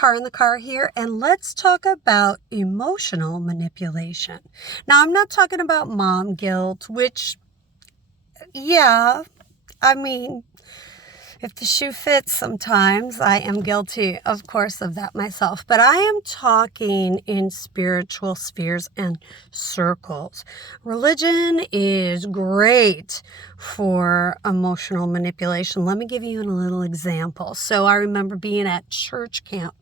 Car in the Car here, and let's talk about emotional manipulation. Now, I'm not talking about mom guilt, which, yeah, I mean, if the shoe fits, sometimes I am guilty, of course, of that myself. But I am talking in spiritual spheres and circles. Religion is great for emotional manipulation. Let me give you a little example. So I remember being at church camp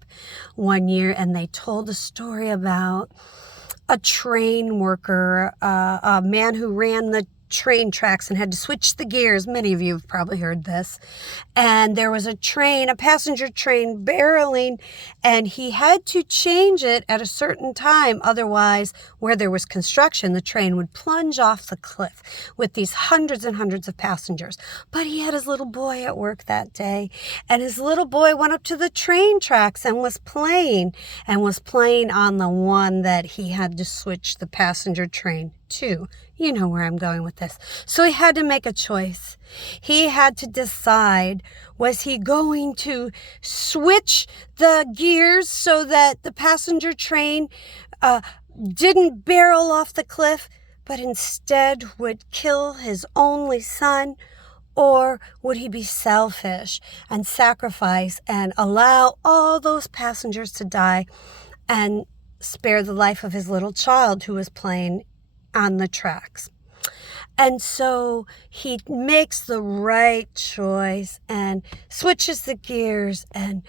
one year, and they told a story about a train worker, a man who ran the train tracks and had to switch the gears. Many of you have probably heard this. And there was a passenger train barreling, and he had to change it at a certain time. Otherwise, where there was construction, the train would plunge off the cliff with these hundreds and hundreds of passengers. But he had his little boy at work that day, and his little boy went up to the train tracks and was playing on the one that he had to switch the passenger train to. You know where I'm going with this. So he had to make a choice. He had to decide, was he going to switch the gears so that the passenger train didn't barrel off the cliff, but instead would kill his only son? Or would he be selfish and sacrifice and allow all those passengers to die and spare the life of his little child who was playing on the tracks? And so he makes the right choice and switches the gears, and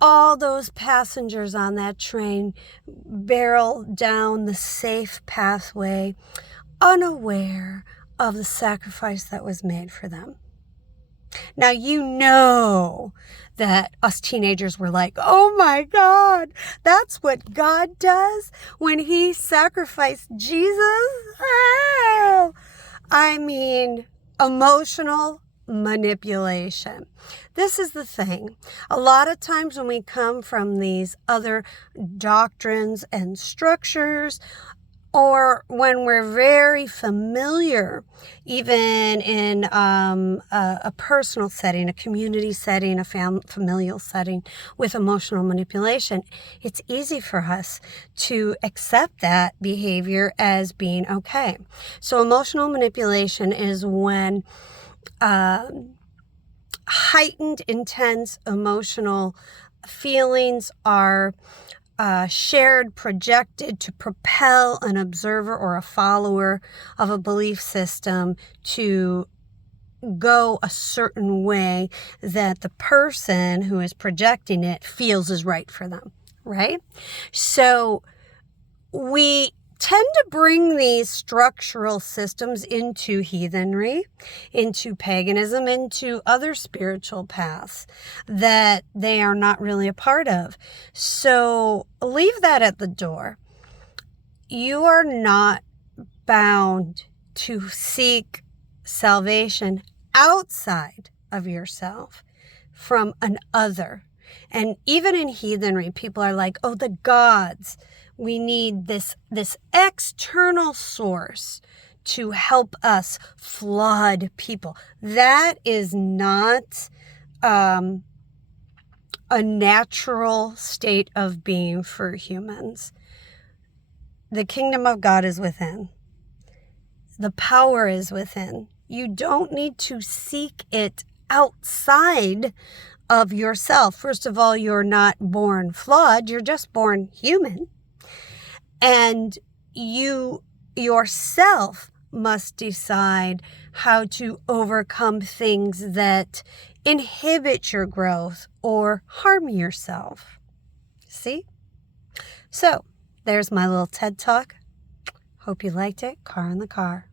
all those passengers on that train barrel down the safe pathway, unaware of the sacrifice that was made for them. Now, you know that us teenagers were like, oh my God, that's what God does when he sacrificed Jesus? Oh. I mean, emotional manipulation. This is the thing. A lot of times when we come from these other doctrines and structures, or when we're very familiar, even in a personal setting, a community setting, a familial setting with emotional manipulation, it's easy for us to accept that behavior as being okay. So emotional manipulation is when heightened, intense emotional feelings are shared, projected to propel an observer or a follower of a belief system to go a certain way that the person who is projecting it feels is right for them, right? So we tend to bring these structural systems into heathenry, into paganism, into other spiritual paths that they are not really a part of. So leave that at the door. You are not bound to seek salvation outside of yourself from an other. And even in heathenry, people are like, oh, the gods. We need this external source to help us flood people. That is not a natural state of being for humans. The kingdom of God is within. The power is within. You don't need to seek it outside of yourself. First of all, you're not born flawed. You're just born human. And you yourself must decide how to overcome things that inhibit your growth or harm yourself. See? So, there's my little TED Talk. Hope you liked it. Car in the Car.